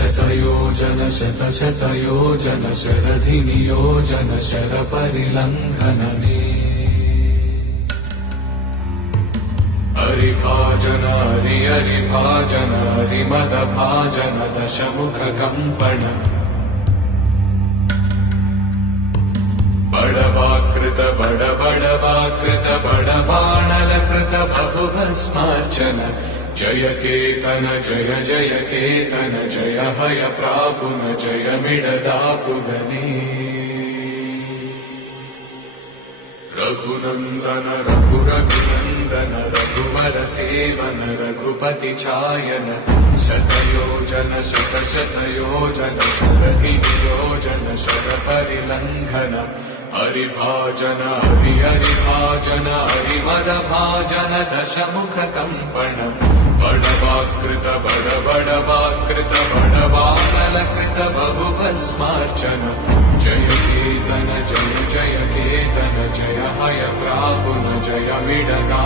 शतयोजन शतशतयोजन शरधिनियोजन शरपरिलङ्घनने हरिभाजन हरिभाजन हरिमदभाजन दशमुखकम्पण बडवाकृत बडबडवाकृत बडबाणलकृत बहुभस्मार्चन जय केतन जय जय केतन जय हय प्रापुन जय मिडदापुगने रघुनंदन रघुरघुनंदन रघुवर सेवन रघुपति छायन शतयोजन शतशतयोजन शरधिनियोजन शरपरिलङ्घन हरिभाजन हरिभाजन हरिमदभाजन दशमुखकम्पण बडवाकृत बडबडवाकृत बडबाणलकृत बहुभस्मार्चन जय केतन जय जय केतन जय हय प्रापुन जय मिडदा